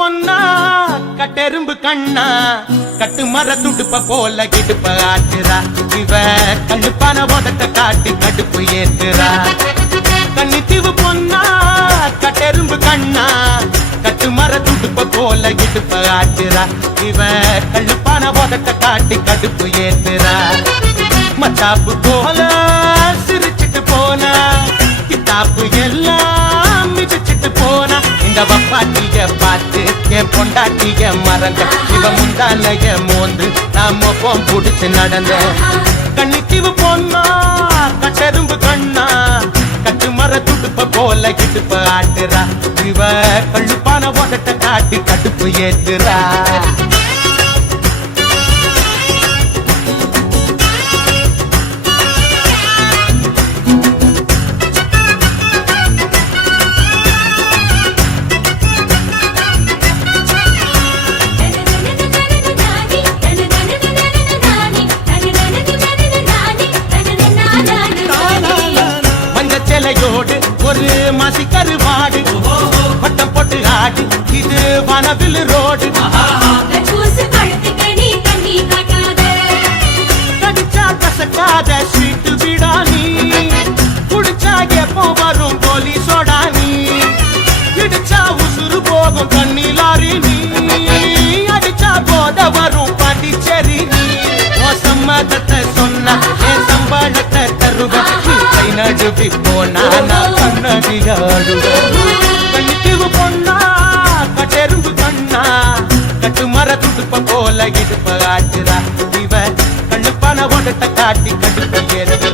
பொன்னா கட்டெரும்பு கண்ணா கட்டு மர துடுப்ப போல கிடுப்ப ஆட்டுறா இவ கண்ணுப்பான உதட்ட காட்டி கடுப்பு ஏத்துறா கண்ணித்தீவு பொன்னா கட்டெரும்பு கண்ணா கட்டு மர துடுப்ப போல கிடுப்ப ஆட்டுறா இவ கண்ணுப்பான உதட்ட காட்டி கடுப்பு ஏத்துறா மச்சாப்பு போல சிரிச்சிட்டு போனா கித்தாப்பு எல்லாம் மிதிச்சிட்டு போனா இந்த வப்பாட்டிய பார்த்து என் பொண்டாட்டிய மறந்த இவ முந்தாலைய மோந்து நான் மொப்பம் புடிச்சு நடந்த கண்ணித்தீவு பொன்னா கட்டெரும்பு கண்ணா கட்டு மர துடுப்ப போல கிடுப்ப ஆட்டுறா இவ கள்ளுப்பான உதட்ட காட்டி கடுப்பு ஏத்துறா ஒரு மாசி கருவாடு பட்டம் போட்டு ஆடு இது வனவில் ரோடு கடிச்சா கசக்காத ஸ்வீட்டு விடானி குடிச்சா எப்போ வரும் கோலி சோடானி இடிச்சா உசுறு போகும் தண்ணி லாரி நீ அடிச்சா போத வரும் பாண்டிச்சேரி நீ சம்மதத்தை சொன்ன என் சம்பளத்தை தருவேன் நடுவி போனா கண்ணடியாடுவேன் கண்ணித்தீவு பொன்னா கட்டெரும்பு கண்ணா கட்டு மர துடுப்ப போல இடுப்ப ஆச்சுரா இவ கண்ணுப்பான உதட்ட காட்டி கடுப்ப ஏறுவ